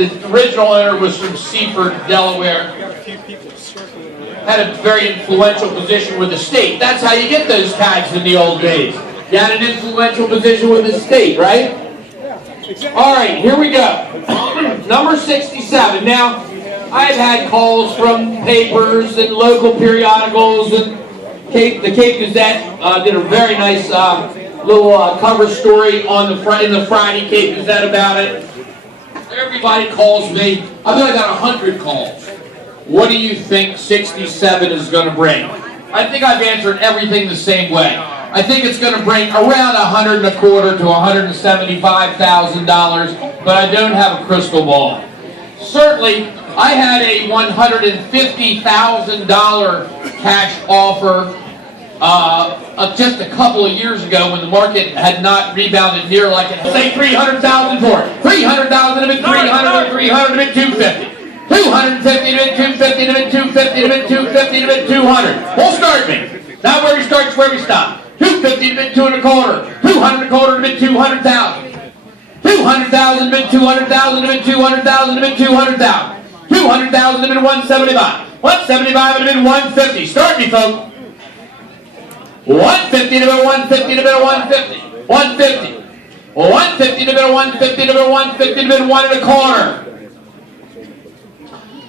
The original owner was from Seaford, Delaware. Had a very influential position with the state. That's how you get those tags in the old days. You had an influential position with the state, right? All right, here we go. Number 67. Now, I've had calls from papers and local periodicals, and the Cape Gazette did a very nice little cover story on in the Friday Cape Gazette about it. Everybody calls me. I bet I got 100 calls. What do you think 67 is going to bring? I think I've answered everything the same way. I think it's going to bring around $125,000 to $175,000, but I don't have a crystal ball. Certainly, I had a $150,000 cash offer just a couple of years ago when the market had not rebounded near like it. Say $300,000 for it. $300,000 to bid 300, 300 to bid 250. 250 to bid 250 to bid 250 to bid 250 to bid 200. We'll start me. Not where we start, it's where we stop. 250 to bid 2 1/4. 200 1/4 to bid 200,000. 200,000 to bid 200,000 to bid 200,000 to bid 200,000. 200,000 to bid 175. 175 to bid 150. Start me, folks. 150 to bid 150 to bid 150. 150. 150 to bid 150 to bid 150 to bid 1 1/4.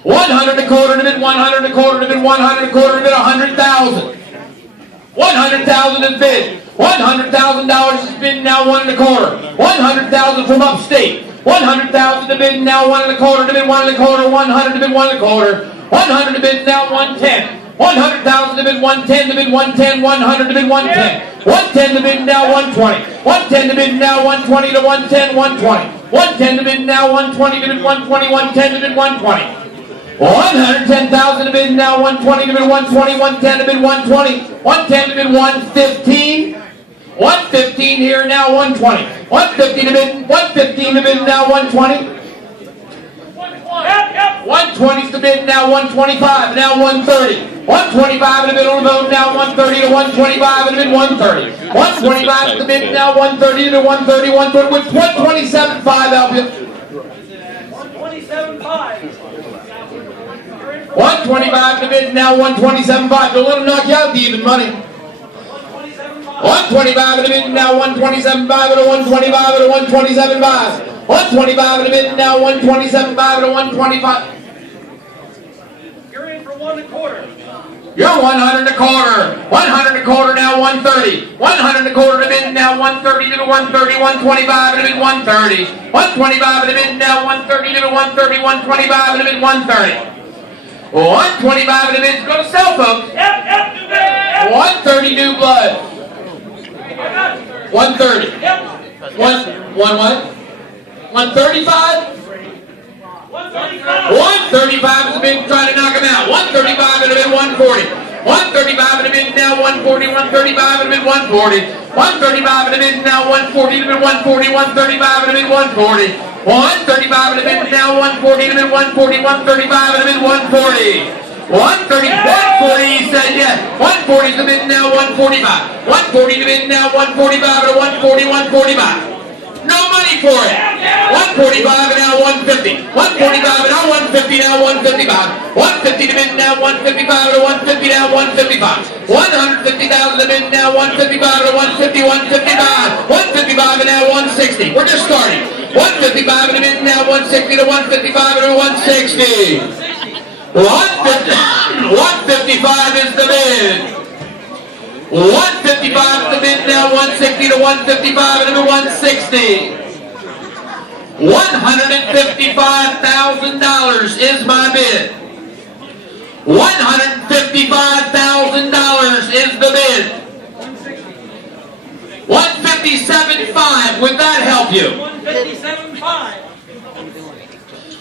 100 1/4 to bid 100 1/4 to bid 100 1/4 to bid 100,000. 100,000 is bid. $100,000 is bid now 1 1/4. 100,000 from upstate. 100,000 to bid now 1 1/4 to bid 1 1/4. 100 to bid 1 1/4. 100 to bid now 110. 100,000 to bid 110 to bid 110. 100 to bid 110. 110 to bid now 120. 110 to bid now 120 to 110. 120. 110 to bid now 120 to bid 120. 110 to bid 120. 110,000 to bid now 120 to bid 120. 110 to bid 120. 110 to bid 115. 115 here now 120. 150 to bid 115 to bid now 120. 120 to bid now 125 now 130. 125 to bid on the boat now 130 to 125 to bid 130. 125 to bid now 130 to 130. 130 with 127.5 out here. 127.5. 125 to bid now 127.5. Don't let them knock you out the even money. 125 to bid now 127.5 to 125 to 127.5. 125 to bid now 127.5 to 125. You're in for 1 1/4. You're 100 1/4. 100 1/4 now 130. 100 1/4 to bid now 130 to 130. 125 to bid 130. 125 to bid now 130 to 130. 125 to bid 130. 125 to bid. Go to cell phone. Yep. 130 new blood. 130. Yep. One what? 135? 135. 135 is the bid trying to knock him out. 135 and a bid 140. 135 and a bid now 140. 135 and a bid 140. 135 and a bid now 140 to bid 140. 135 and a bid 140. 135 and a bid now 140 to bid 140. 135 and a bid 140. 130, 140, he said yes. 140 is the bid now 145. 140 to bid now 145 to 140, 145. No money for it. 145 and now 150. 145 and now 150, now 155. 150 to bid now 155 to 150, now 155. 150,000 to bid now 155 to 150, 155. 155 and now 160. We're just starting. 155 and a bid now 160 to 155 to 160. 155 is the bid. 155 is the bid now 160 to 155 to 160. $155,000 is my bid. $155,000 is the bid. 157.5. Would that help you? 157.5.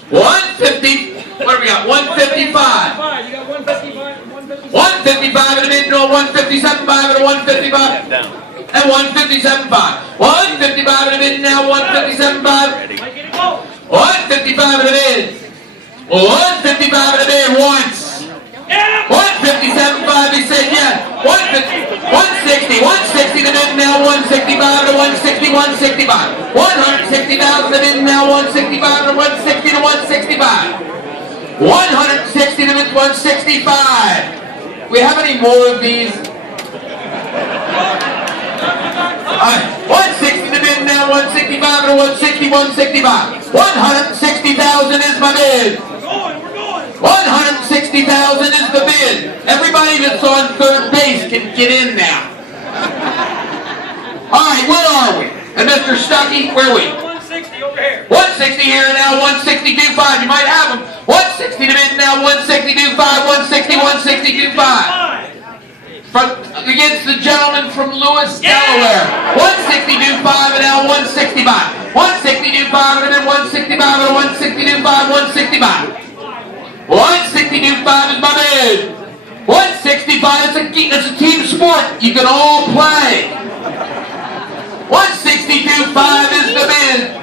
150. What do we got? 155. You got 155. 155 and a bid, no, 157.5 and a 155. And 157.5. 155 and a bid now, 157.5. 155 and a bid. 155 and a bid once. 157.5, he said yes. 160 to bid now, now 165 to 160, 165. 160,000 to bid now 165 to 160 to 165. 160 to bid 165. We have any more of these? 160 to bid now 165 to 160, 165. 160,000 is my bid. 160,000 is the bid. Everybody that's on third base can get in now. All right, where are we? And Mr. Stuckey, where are we? 160 over here. 160 here now, 162.5. You might have them. 160 to bid now, 162.5, 160, 162.5. Against the gentleman from Lewis, Delaware. 162.5 and now 165. 162.5 and then 165 and 162.5, 165. 162.5 is my bid. 165, it's a team sport. You can all play. 162.5 is the bid.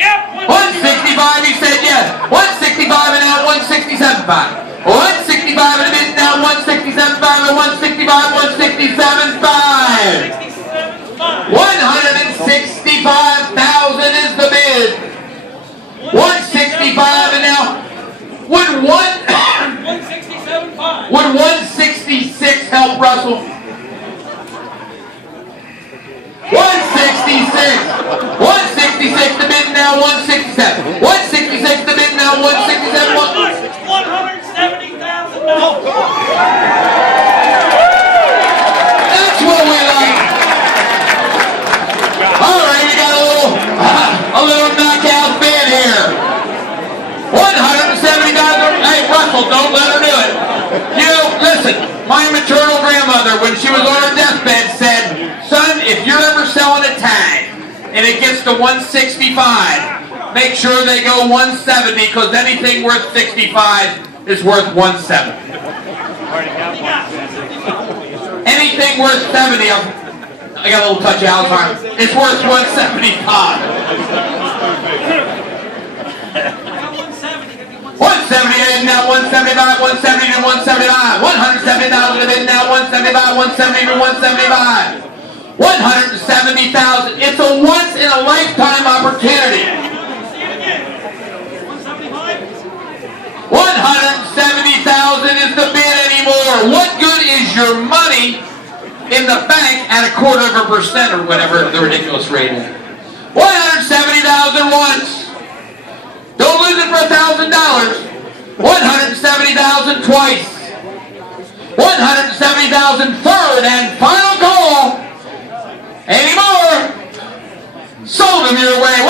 Yep. 165, he said yes. 165 and now 167.5. 165 and a bid now 167.5 and 165, 167.5. 165,000 is the bid. 165 and now would 167.5. Would 166 help Russell? 166. 166 the bid now 167. 166 the bid now 167. 170,000. That's what we like. All right, you got a little knockout bid here. 170,000. Hey, Russell, don't let her do it. You know, listen, my maternal grandmother, when she was on her deathbed, said, son, if you're ever selling a tag and it gets to 165, make sure they go 170 because anything worth 65 is worth 170. Anything worth 70, I got a little touch of Alzheimer's, it's worth 175. 170 now 175, 170 to 175. 170,000 in now 175, 170 to 175. 170,000. It's a once in a lifetime opportunity. 170,000 is the bid anymore. What good is your money in the bank at 0.25% or whatever the ridiculous rate is? 170,000 once. Don't lose it for $1,000. 170,000 twice. 170,000 third and final call. Any more? Sold them your way. $170,000.